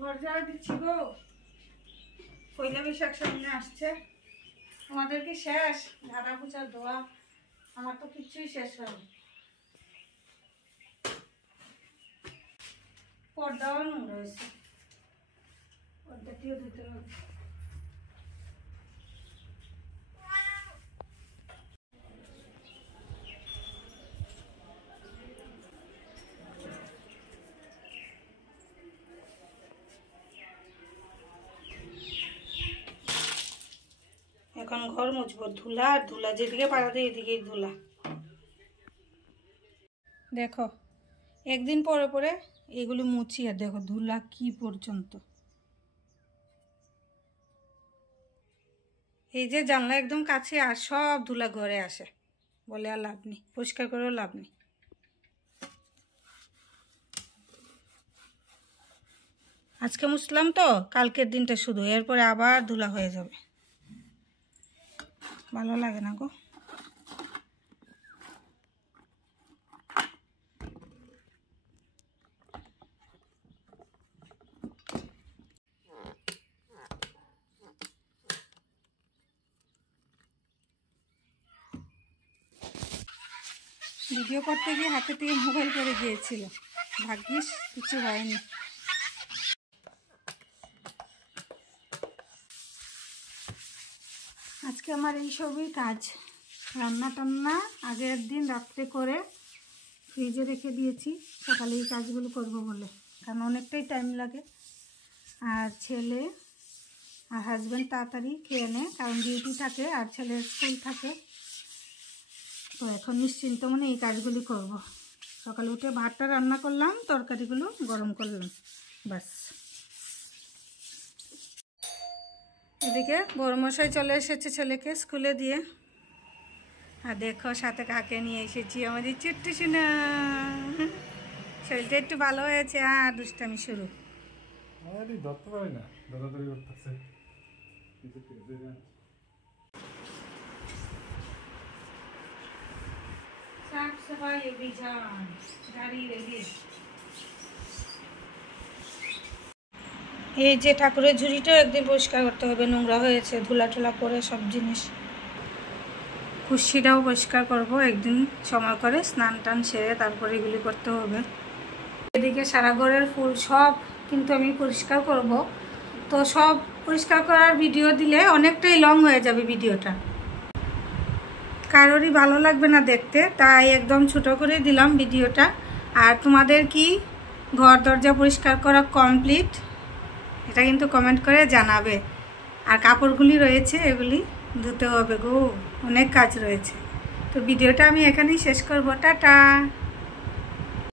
ঘর ঝাড়া দিচ্ছি গো। পয়লা বৈশাখ সামনে আসছে, আমাদের কি শেষ ঝাড়া পোছা ধোয়া? আমার তো কিছুই শেষ হয়নি। পর্দাও নোংরা হয়েছে, পর্দাটিও ধুতে হবে। এখন ঘর মুছবো, ধুলা আর ধুলা, যেদিকে পাড়া দেয় এদিকেই ধুলা। দেখো একদিন পরে পরে এগুলো মুছি, আর দেখো ধুলা কি পর্যন্ত। এই যে জানলা একদম কাছে, আর সব ধুলা ঘরে আসে, বলে আর লাভ নেই, পরিষ্কার করেও লাভ নেই। আজকে মুছলাম তো, কালকের দিনটা শুধু, এরপরে আবার ধুলা হয়ে যাবে, ভালো লাগে না গো। ভিডিও করতে গিয়ে হাতে থেকে মোবাইল পড়ে গিয়েছিল, ভাগ্যিস কিছু হয়নি। আজকে আমার এই সবই কাজ, রান্না টান্না আগের দিন রাত্রে করে ফ্রিজে রেখে দিয়েছি, সকালে এই কাজগুলো করব বলে, কারণ অনেকটাই টাইম লাগে। আর ছেলে আর হাজব্যান্ড তাড়াতাড়ি খেয়ে নেয়, কারণ ডিউটি থাকে আর ছেলের স্কুল থাকে, তো এখন নিশ্চিন্ত মনে এই কাজগুলি করব। সকালে উঠে ভাতটা রান্না করলাম, তরকারিগুলো গরম করলাম, বাস। এদিকে বড় মশাই চলে এসেছে ছেলেকে স্কুলে দিয়ে, আর দেখো সাথে কাকে নিয়ে এসেছি, আমাদের ছোট্ট সোনা। শরীরটা একটু ভালো হয়েছে, আর দুষ্টামি শুরু। साफ सफाई अभियान जारी रहिए। এই যে ঠাকুরের ঝুড়িটাও একদিন পরিষ্কার করতে হবে, নোংরা হয়েছে, ধুলা টুলা পরে সব জিনিস। কুশিটাও পরিষ্কার করব একদিন সময় করে, স্নান টান সেরে তারপরে এগুলি করতে হবে। এদিকে সারা ঘরের ফুল সব কিন্তু আমি পরিষ্কার করব, তো সব পরিষ্কার করার ভিডিও দিলে অনেকটাই লং হয়ে যাবে ভিডিওটা, কারোরই ভালো লাগবে না দেখতে, তাই একদম ছোট করে দিলাম ভিডিওটা। আর তোমাদের কি ঘর দরজা পরিষ্কার করা কমপ্লিট, এটা কিন্তু কমেন্ট করে জানাবে। আর কাপড়গুলি রয়েছে, এগুলি ধুতে হবে গো, অনেক কাজ রয়েছে। তো ভিডিওটা আমি এখানেই শেষ করব, টাটা।